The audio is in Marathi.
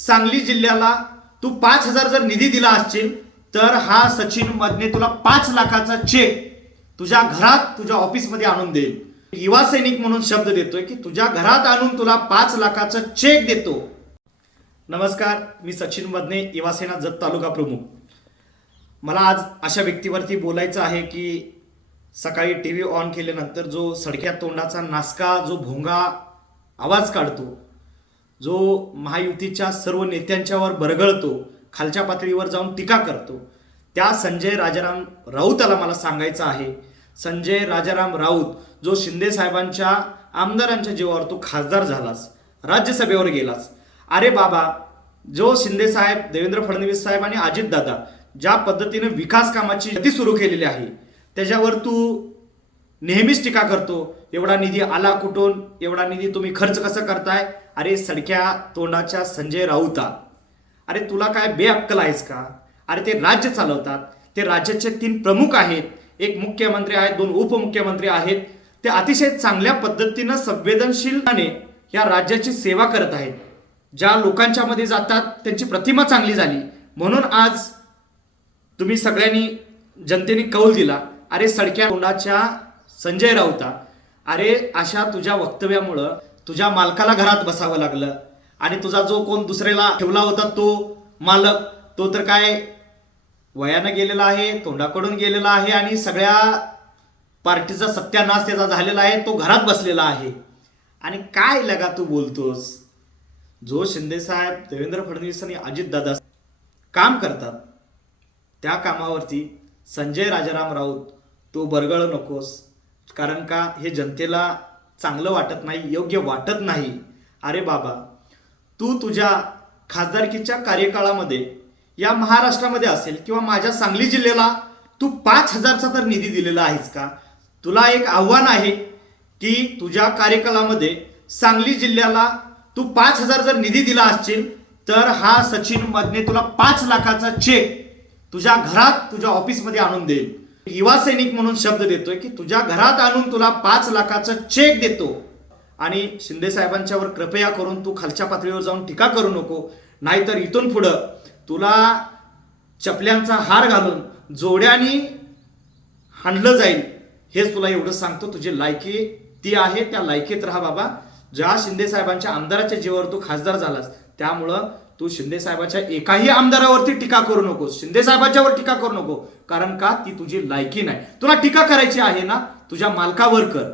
सांगली जिल्ह्याला तू 5,000 जर निधी दिला असशील तर हा सचिन मदने तुला 5 लाखाचा चेक तुझ्या घरात तुझ्या ऑफिसमध्ये आणून देईल. युवा सैनिक म्हणून शब्द देतोय की तुझ्या घरात आणून तुला 5 लाखाचा चेक देतो. नमस्कार, मी सचिन मदने, युवा सेना जत तालुका प्रमुख. मला आज अशा व्यक्तीवरती बोलायचं आहे की सकाळी टीव्ही ऑन केल्यानंतर जो सडक्या तोंडाचा नासका, जो भोंगा आवाज काढतो, जो महायुतीच्या सर्व नेत्यांच्यावर बरगळतो, खालच्या पातळीवर जाऊन टीका करतो, त्या संजय राजाराम राऊताला मला सांगायचं आहे. संजय राजाराम राऊत, जो शिंदे साहेबांच्या आमदारांच्या जीवावर तू खासदार झालास, राज्यसभेवर गेलास. अरे बाबा, जो शिंदे साहेब, देवेंद्र फडणवीस साहेब आणि अजितदादा ज्या पद्धतीने विकास कामाची गती सुरू केलेली आहे त्याच्यावर तू नेहमीच टीका करतो. एवढा निधी आला कुठून, एवढा निधी तुम्ही खर्च कसं करताय? अरे सडक्या तोंडाच्या संजय राऊता, अरे तुला काय बेअक्कल आहेस का? अरे ते राज्य चालवतात, ते राज्याचे 3 प्रमुख आहेत, एक मुख्यमंत्री आहेत, 2 उपमुख्यमंत्री आहेत. ते अतिशय चांगल्या पद्धतीनं संवेदनशीलपणे या राज्याची सेवा करत आहेत. ज्या लोकांच्या मध्ये जातात त्यांची प्रतिमा चांगली झाली म्हणून आज तुम्ही सगळ्यांनी जनतेने कौल दिला. अरे सडक्या तोंडाच्या संजय राऊता, अरे अशा तुझ्या वक्तव्यामुळं तुझ्या मालकाला घरात बसावं लागलं आणि तुझा जो कोण दुसऱ्याला ठेवला होता तो मालक, तो तर काय वयानं गेलेला आहे, तोंडाकडून गेलेला आहे आणि सगळ्या पार्टीचा सत्यानाश त्याचा झालेला आहे. तो घरात बसलेला आहे. आणि काय लगा तू बोलतोस? जो शिंदे साहेब, देवेंद्र फडणवीस आणि अजितदादा काम करतात त्या कामावरती संजय राजाराम राऊत तू बरगळ नकोस. कारण का हे जनतेला चांगलं वाटत नाही, योग्य वाटत नाही. अरे बाबा, तू तुझ्या खासदारकीच्या कार्यकाळामध्ये या महाराष्ट्रामध्ये असेल किंवा माझ्या सांगली जिल्ह्याला तू 5,000चा तर निधी दिलेला आहेस का? तुला एक आव्हान आहे की तुझ्या कार्यकाळामध्ये सांगली जिल्ह्याला तू 5,000 जर निधी दिला असशील तर हा सचिन मदने तुला 5 लाखाचा चेक तुझ्या घरात तुझ्या ऑफिसमध्ये आणून देईल. युवा सैनिक म्हणून शब्द देतोय की तुझ्या घरात आणून तुला 5 लाखाचा चेक देतो. आणि शिंदे साहेबांच्यावर कृपया करून तू खालच्या पातळीवर जाऊन टीका करू नको, नाहीतर इथून पुढं तुला चपल्यांचा हार घालून जोड्याने हाणलं जाईल. हेच तुला एवढं सांगतो. तुझी लायकी ती आहे, त्या लायकीत राहा बाबा. ज्या शिंदे साहेबांच्या आमदाराच्या जीवावर तू खासदार झालास त्यामुळं तू शिंदे साहेबाच्या एकाही आमदारावरती टीका करू नकोस, शिंदे साहेबांच्यावर टीका करू नको. कारण का ती तुझी लायकी नाही. तुला टीका करायची आहे ना, तुझ्या मालकावर कर.